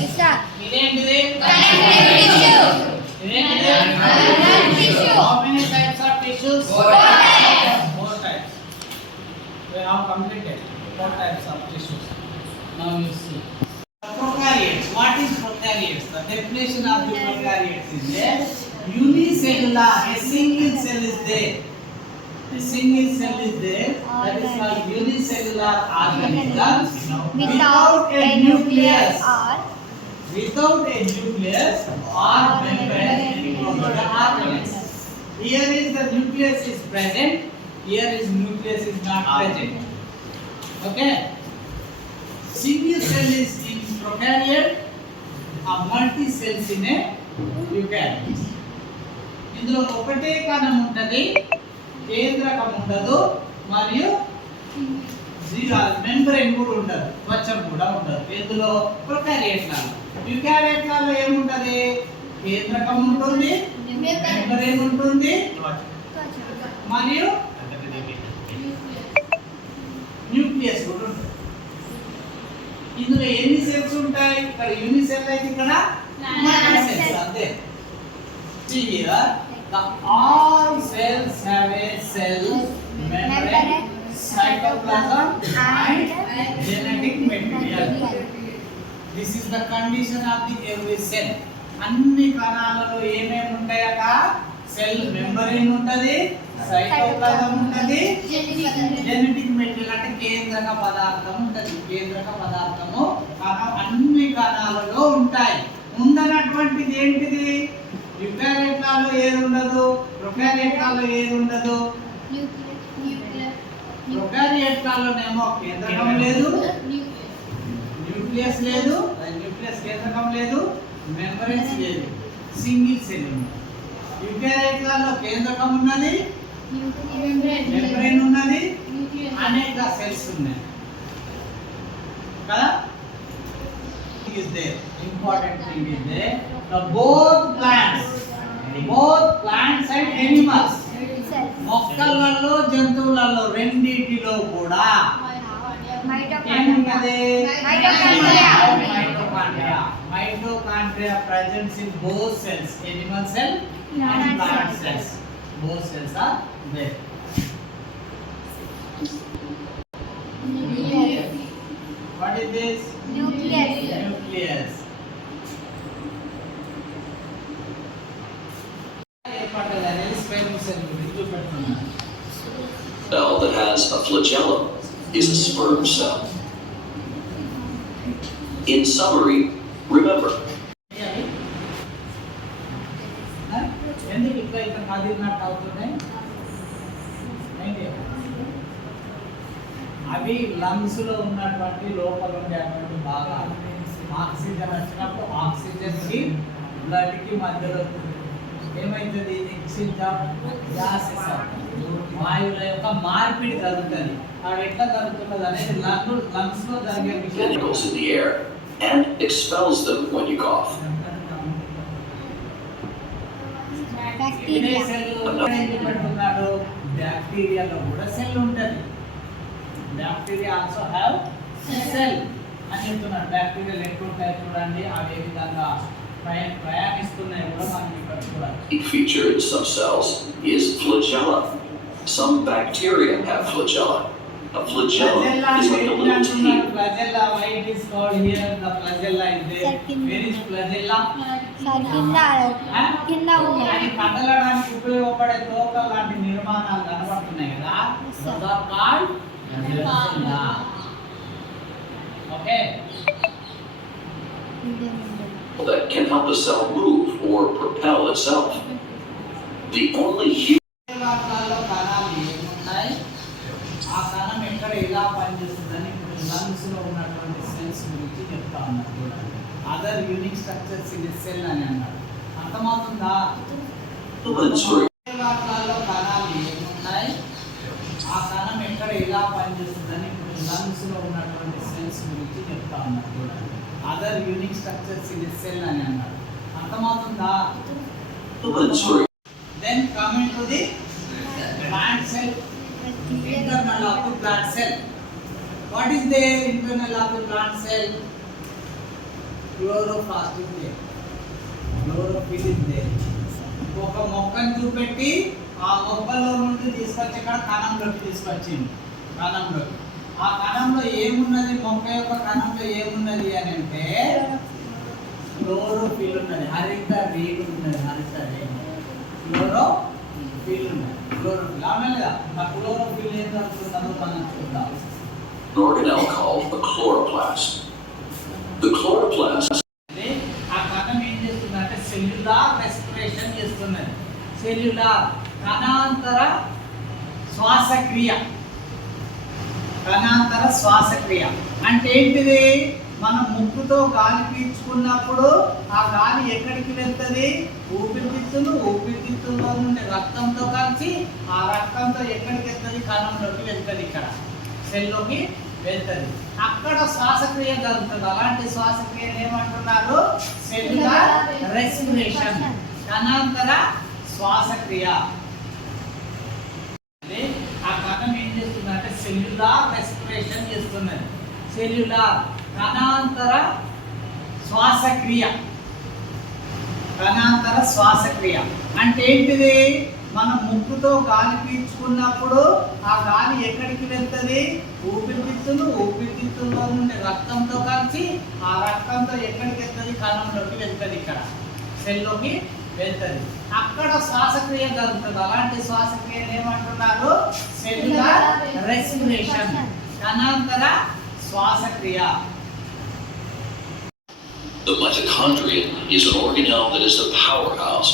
Yes, sir. ఇదేంటిది? Connective tissue. ఇదేంటిది? Connective tissue. How many types of tissues? 4 types. 4 types. We have completed 4 types of tissues. Now you see. Prokaryotes. What is prokaryotes? The definition of the prokaryotes is there. Unicellular. A single cell is there. A single cell is there. That is called unicellular organisms without a nucleus. Without a nucleus or membrane enclosed organelles. Here is the nucleus is present. Here is nucleus is not present. Okay. Single cell is in prokaryote. A multi cells in a eukaryote. ఇందులో ఒకటే కణం ఉంటది, కేంద్రకం ఉండదు, మరియు membrane కూడా ఉండదు, త్వచం కూడా ఉండదు. ఇందులో ప్రొకార్యోట్లలో. యూకార్యోట్లలో ఏముంటది? కేంద్రకం ఉంటుంది, మెంబ్రేన్ ఉంటుంది, మరియు న్యూక్లియస్ కూడా ఉంటుంది. ఇందులో ఎన్ని సెల్స్ ఉంటాయి? ఇక్కడ యూనిసెల్ అయితే ఇక్కడ సెల్స్ అంతే. See here, all cells have a cell membrane, cytoplasm and genetic material. This is the condition of the every cell. అన్ని కణాలలో ఏమేమి ఉంటాయట? సెల్ మెంబ్రేన్ ఉంటది, సైటోప్లాజం ఉంటది, జెనెటిక్ మెటీరియల్ అంటే కేంద్రక పదార్థం ఉంటది. కేంద్రక పదార్థము అన్ని కణాలలో ఉంటాయి. ఉండనటువంటిది ఏంటిది? యూకార్యోట్లలో ఏది ఉండదు, ప్రొకార్యోట్లలో ఏది ఉండదు. ప్రొకార్యోట్లలోనేమో కేంద్రకం లేదు, న్యూక్లియస్ లేదు, న్యూక్లియస్ కేంద్రకం లేదు, మెంబ్రేన్స్ లేదు, సింగిల్ సెల్ ఉంది. యూకార్యోట్లలో కేంద్రకం ఉన్నది, మెంబ్రేన్ ఉన్నది, అనేక సెల్స్ ఉన్నాయి కదా. Is there important thing is there, the both plants and animals, మొక్కలలో జంతువులలో రెండిటిలో కూడా ఏముంటది? Mitochondria presents in both cells, animal cell and plant cells. Both cells are there. What is this? Nucleus. Cell that has a flagellum is a sperm cell. In summary, remember, ఎందుకు ఇట్లా ఇట్లా కదిలినట్టు అవుతున్నాయి? అవి లంగ్స్ లో ఉన్నటువంటి లోపల ఉండేటువంటి భాగాలు. ఆక్సిజన్ వచ్చినప్పుడు ఆక్సిజన్ కి బ్లడ్ కి మధ్యలో ఏమైతుంది? ఎక్స్చేంజ్ ఆఫ్ గ్యాసెస్, వాయువుల యొక్క మార్పిడి జరుగుతుంది. అవి ఎట్లా జరుగుతున్నది అనేది లంగ్స్ లో జరిగే విషయం. chemicals in the air and expels them when you cough. పెడుతున్నాడు బ్యాక్టీరియాలో కూడా సెల్ ఉంటుంది. బ్యాక్టీరియా ఆల్సో హ్యావ్ సెల్ అని చెప్తున్నాడు. బ్యాక్టీరియాలు ఎక్కువ ఉంటాయి చూడండి, అవి ఏ విధంగా ప్రయాణిస్తున్నాయి కూడా మనం ఇక్కడ చూడాలి. A feature in some cells is flagella. Some bacteria have flagella. A flagella is like a little tail. Flagella, why it is called here? The flagella is there. Where is flagella? కింద ఉంది. అది కదలడానికి ఉపయోగపడే తోక లాంటి నిర్మాణాలు కనబడుతున్నాయి కదా. Those are called flagella. Okay. That can help a cell move or propel itself. The only కణాలు ఏమున్నాయి? ఆ కణం ఎక్కడ ఎలా పనిచేస్తుందని ఇప్పుడు లంగ్స్ లో ఉన్నటువంటి సెల్స్ గురించి చెప్తా ఉన్నారు చూడండి. Other unique structures in cell అని అన్నారు. అర్థమవుతుందా? కణాలు ఏమున్నాయి? ఆ కణం ఎక్కడ ఎలా పనిచేస్తుందని ఇప్పుడు లంగ్స్ లో ఉన్నటువంటి సెల్స్ గురించి చెప్తా ఉన్నారు చూడండి. Other unique structures in cell అని అన్నారు. అర్థమవుతుందా? Then coming to the plant cell, internal of the plant cell. What is the internal of the plant cell? Chloroplast ఉంది, క్లోరోఫిల్ ఉంది. ఒక మొక్కను చూపెట్టి ఆ మొక్కలో నుండి తీసుకొచ్చి ఇక్కడ కణంలోకి తీసుకొచ్చింది. కణంలోకి ఆ కణంలో ఏమున్నది, మొక్క యొక్క కణంలో ఏమున్నది అని అంటే క్లోరోఫిల్ ఉన్నది, హరిత రేణు ఉన్నది, హరిత రేణు, క్లోరోఫిల్ ఉన్నది. క్లోరోఫిల్ అవునా లేదా? ఆ క్లోరోఫిల్ ఏం జరుగుతుందో మనం చూద్దాం. An organelle called the chloroplast. The chloroplast ఆ కణం ఏం చేస్తుందంటే సెల్యులార్ రెస్పిరేషన్ చేస్తున్నది. సెల్యులార్ కణాంతర శ్వాసక్రియ. కణాంతర శ్వాసక్రియ అంటే ఏంటిది? మనం ముక్కుతో గాలి పీల్చుకున్నప్పుడు ఆ గాలి ఎక్కడికి వెళ్తుంది? ఊపిరితిత్తుల్లో నుండి రక్తంతో కలిసి ఆ రక్తంతో ఎక్కడికి వెళ్తుంది? కణంలోకి వెళ్తుంది, ఇక్కడ సెల్లోకి వెళ్తుంది. అక్కడ శ్వాసక్రియ జరుగుతుంది. అలాంటి శ్వాసక్రియను ఏమంటున్నారు? సెల్యులార్ రెస్పిరేషన్, కణాంతర శ్వాసక్రియ. ఆ కణం ఏం చేస్తుందంటే సెల్యులార్ రెస్పిరేషన్ చేస్తున్నది. సెల్యులార్ కణాంతర శ్వాసక్రియ. కణాంతర శ్వాసక్రియ అంటే ఏంటిది? మనం ముక్కుతో గాలి పీల్చుకున్నప్పుడు ఆ గాలి ఎక్కడికి వెళ్తుంది? ఊపిరితిత్తుల్లో నుండి రక్తంతో కలిసి ఆ రక్తంతో ఎక్కడికి వెళ్తుంది? కణంలోకి వెళ్తుంది, ఇక్కడ సెల్లోకి వెళ్తుంది. అక్కడ శ్వాసక్రియ జరుగుతుంది. అలాంటి శ్వాసక్రియను ఏమంటున్నారు? సెల్యులార్ రెస్పిరేషన్, కణాంతర శ్వాసక్రియ. The mitochondria is an organelle that is the powerhouse.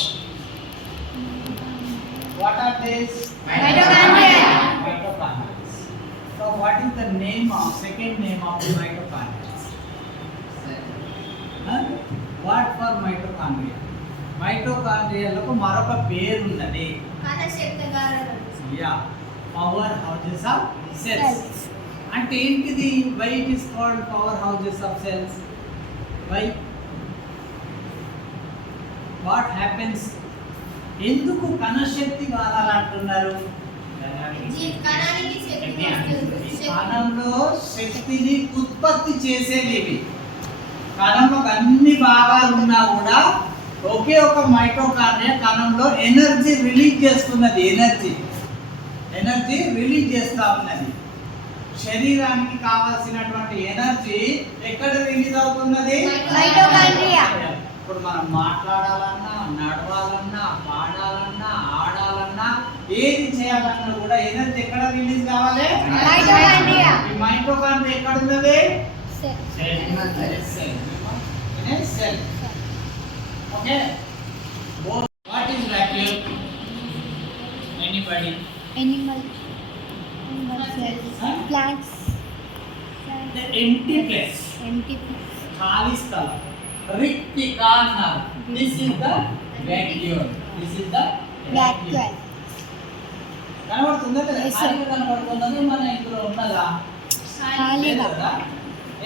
What are these? Mitochondria. Mitochondria. So what is the name of, second name of the mitochondria? What for mitochondria? మైటోకాండ్రియాలకు మరొక పేరు ఉన్నది. Yeah, power houses of cells. అంటే ఏంటిది? Why it is called power houses of cells? Why? What happens? ఎందుకు కణశక్తి కావాలంటున్నారు? కణంలో శక్తిని ఉత్పత్తి చేసేవి ఇవి. కణంలో అన్ని భాగాలు ఉన్నా కూడా ఒకే ఒక మైటోకాండ్రియా కణంలో ఎనర్జీ రిలీజ్ చేస్తున్నది. ఎనర్జీ రిలీజ్ చేస్తూ ఉన్నది. శరీరానికి కావాల్సినటువంటి ఎనర్జీ ఎక్కడ రిలీజ్ అవుతున్నది? మైటోకాండ్రియా. ఇప్పుడు మనం మాట్లాడాలన్నా, నడవాలన్నా, పాడాలన్నా, ఆడాలన్నా, ఏది చేయాలన్నా కూడా ఎనర్జీ ఎక్కడ రిలీజ్ కావాలి? మైటోకాండ్రియా. ఈ మైటోకాండ్రియా ఎక్కడ ఉన్నది? Cell. Okay. What is vacuole? Anybody? Animal cells. Plants. The empty place. ఖాళీ స్థలం. రిక్తిక అన్నారు. This is the vacuole. కనబడుతుందా లేదా? ఖాళీగా కనబడుతున్నది. మన ఇందులో ఉన్నదా? లేదా?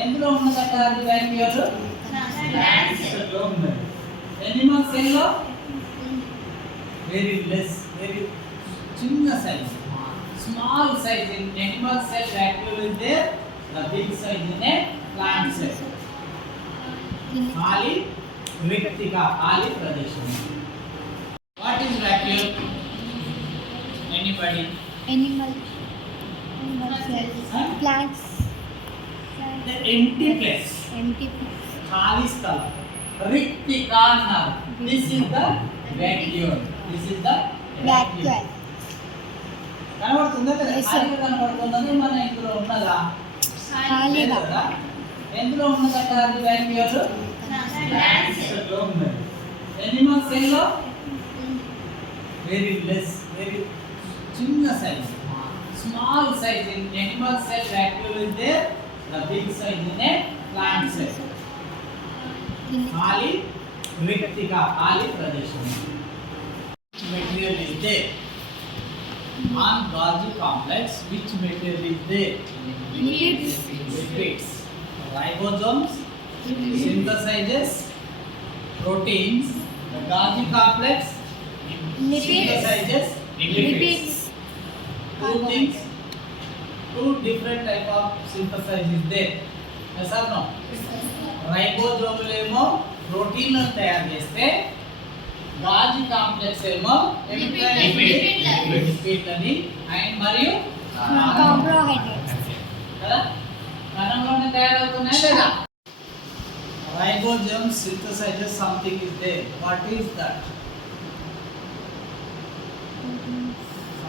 ఎందులో ఉన్నదట అది vacuole? ఎనిమల్ సెల్లో వెరీ చిన్న size, small size in Animal cell. vacuole is there, the big size in a plant cell. ఖాళీ రిక్తిక, ఖాళీ ప్రదేశం. What is vacuole? Anybody? Animal cells. Plants. The empty place. ఖాళీ స్థలం. రిక్తిక అన్నారు. This is the vacuole. కనబడుతుందా లేదా? ఖాళీగా కనబడుతున్నది. మన ఇందులో ఉన్నదా? లేదా? ఎందులో ఉన్నదట అది vacuole? ఎనిమల్ సెల్లో వెరీ చిన్న size, small size in Animal cell. vacuole is there, the big size in a plant cell. ఖాళీ రిక్తిక, ఖాళీ ప్రదేశం. Material is there on Golgi complex. Which material is there? Lipids. Ribosomes synthesizes proteins. The Golgi complex synthesizes lipids. Two things, two different type of synthesis is there. Yes or no? రైబోజోములేమో ప్రోటీన్లను తయారు చేస్తే Ghazi complex ఏమో లిపిడ్లని and మరియు carbohydrates. కదా కణంలోనే తయారవుతున్నాయి లేదా ribosome synthesizes something is there. What is that?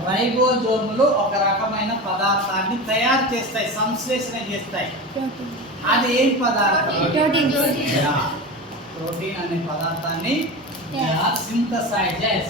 రైబోజోములు ఒక రకమైన పదార్థాన్ని తయారు చేస్తాయి, సంశ్లేషణ చేస్తాయి. ప్రోటీన్. అది ఏం పదార్థం? ప్రోటీన్. ప్రోటీన్ అనే పదార్థాన్ని synthesizes